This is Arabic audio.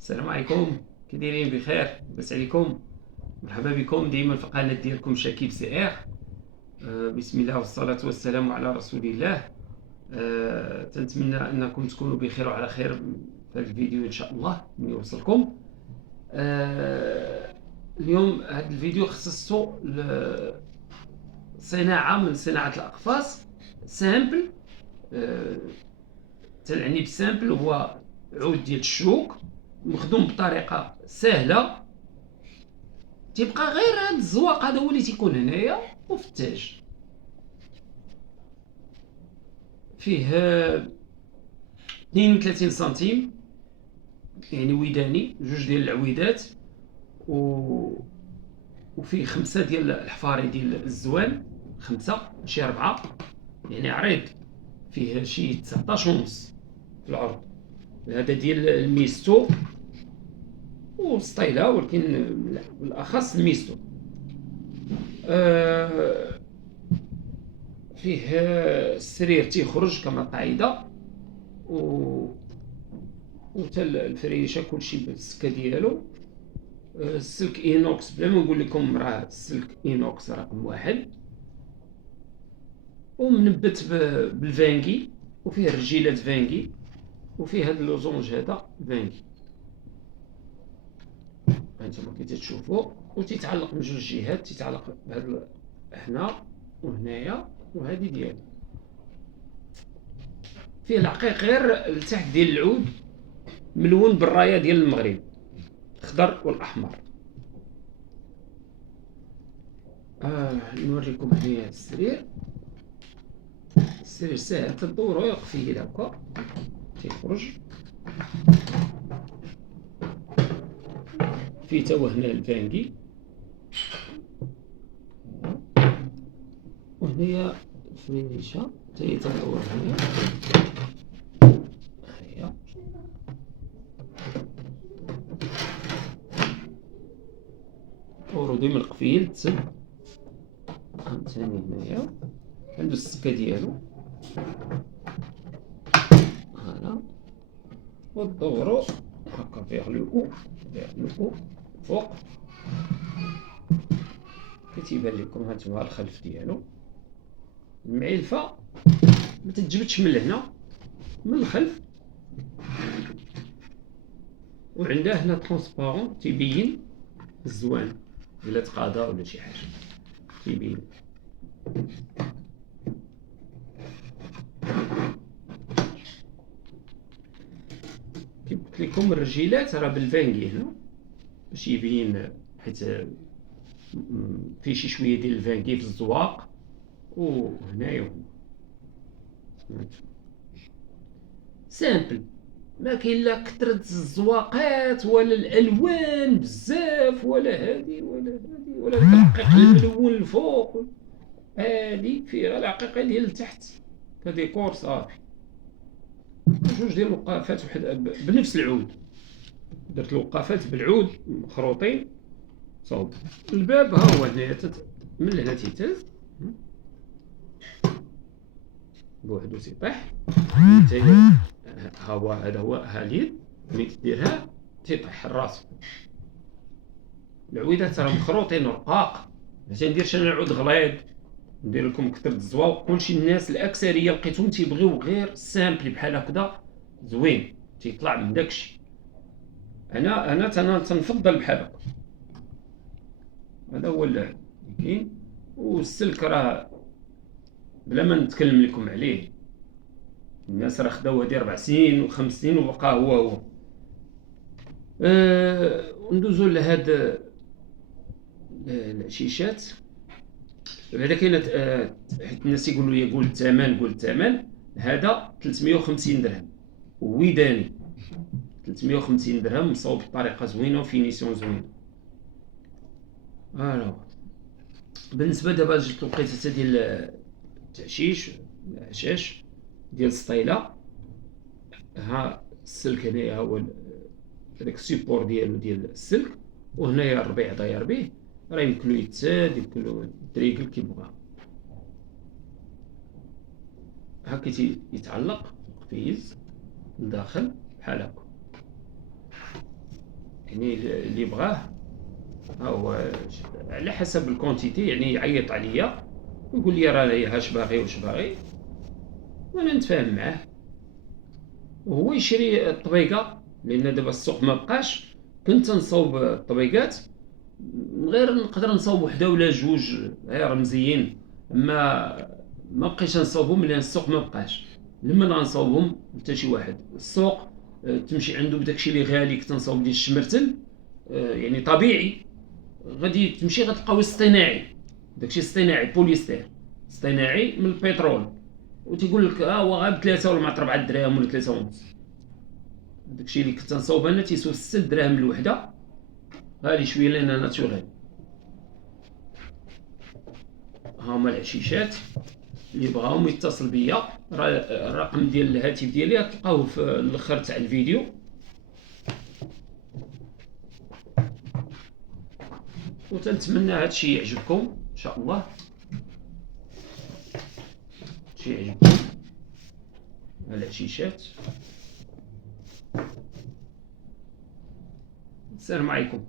السلام عليكم. كي دايرين؟ بخير؟ لاباس عليكم؟ مرحبا بكم ديما في القناه ديالكم شكيب سي ار. بسم الله والصلاه والسلام على رسول الله. تنتمنى انكم تكونوا بخير وعلى خير في هذا الفيديو ان شاء الله من يوصلكم. اليوم هذا الفيديو خصصته لصناعه من صناعه الاقفاص سامبل. تنعني بسامبل هو عود ديال الشوك مخدوم بطريقه سهله، تيبقى غير هاد الزواق هذا هو اللي تيكون هنايا وفي التاج. فيه 32 سنتيم يعني وداني، جوج ديال العويدات وفيه 5 ديال الحفاري ديال الزوان، 5 ماشي 4 يعني عريض. فيه شي 19 ونص في العرض. هذا ديال الميستو وستايلا، ولكن بالاخص الميستو. فيه السرير تيخرج كما قاعده، وتا الفريشه كلشي بالسكه ديالو. السلك اينوكس، بلا ما نقول لكم راه السلك اينوكس رقم واحد، ومنبت بالفانكي، وفيه رجيلات فانكي، وفيه هاد اللوزونج هذا فانكي هانتوما كي تشوفوا. وتيتعلق من جوج جهات، تيتعلق بهاد هنا وهنايا وهادي ديالو. فيه العقيق غير لتحت ديال العود ملون بالرايه ديال المغرب، الاخضر والاحمر. نوريكم هنايا السرير. السرير ساهل تدورو يوقف فيه هكا تيخرج. فيه تا هو هنا الفانكي، وهنايا الفريشه تا هي تدور هنايا. هيا ورودي من القفيل تسد ثاني هنايا، عندو السكه ديالو هنا، ودورو هكا فيغ لو فوق. كتيبان لكم هانتوما الخلف ديالو. المعلفه ما تتجبدش من هنا، من الخلف. وعندها هنا ترونسبارون تيبين الزوان الا تقاضى ولا شي حاجه تيبين. كي قلت لكم الرجيلات راه بالفانكي هنا باش يبين، حيت فيه شي شويه ديال الفانكي في الزواق وهنايا وهنا. سامبل، ما كاين لا كثرة الزواقات ولا الالوان بزاف ولا هادي ولا هادي ولا الرقيق الملون الفوق. هادي فيها العقيقه ديال التحت كديكور صافي. جوج ديال الوقافات وحد بنفس العود، درت الوقافات بالعود مخروطين صوب. الباب ها هو هنايا من هنا تيتهز بوحدو تيطيح. ها هو هذا هو اليد، ملي تديرها تيطيح الراس. العويدات راه مخروطين رقاق، باش نديرش انا العود غليظ ندير لكم كثر الزواق. كلشي الناس الاكثريه لقيتهم تيبغيو غير سامبل بحال هكذا زوين تيطلع من داكشي. انا تنفضل بحال هكا. هذا هو اللي كاين. والسلك راه بلا ما نتكلم لكم عليه، الناس راه خداو هادي 4 سنين و5 سنين وبقى هو. ندوزو لهاد العشيشات. هذا كاينه حيت الناس يقولوا لي قول الثمن. هذا 350 درهم وداني، 350 درهم مصوب بطريقه زوينه وفينيسيون زوينه. بالنسبه دابا جبت الوقيته ديال التعشيش العشاش ديال ستايلا. ها السلك هنايا هو هذاك السيبور ديالو ديال السلك، وهنايا الربيع داير به، راه يمكنلو يتساد يمكنلو يتريكل كي بغا. هكا يتعلق قفيز لداخل بحال هكا. يعني اللي بغاه هو على حسب الكونتيتي، يعني يعيط عليا يقول لي راه هاش باغي واش باغي، وانا نتفاهم معاه وهو يشري الطبيقه. لان دابا السوق ما بقاش، كنت نصوب الطبيقات غير نقدر نصوب وحده ولا جوج غير مزيين، ما بقيتش نصوبهم لان السوق ما بقاش. لما غنصوبهم حتى شي واحد السوق تمشي عنده بداكشي اللي غالي كنت نصوب ديال الشمرتل يعني طبيعي، غادي تمشي غتلقاو اصطناعي، داكشي اصطناعي بوليستير اصطناعي من البترول، وتيقول لك هو غير بثلاثة ولا مع 4 دراهم ولا 3 ونص. داكشي اللي كنت نصوب انا تيسوى 6 دراهم الوحده، غالي شويه لان ناتوريل. ها هما العشيشات، اللي بغاهم يتصل بيا، راه الرقم ديال الهاتف ديالي تلقاوه في الاخر تاع الفيديو. وتنتمنى هادشي يعجبكم ان شاء الله، هادشي يعجبكم العشيشات. السلام عليكم.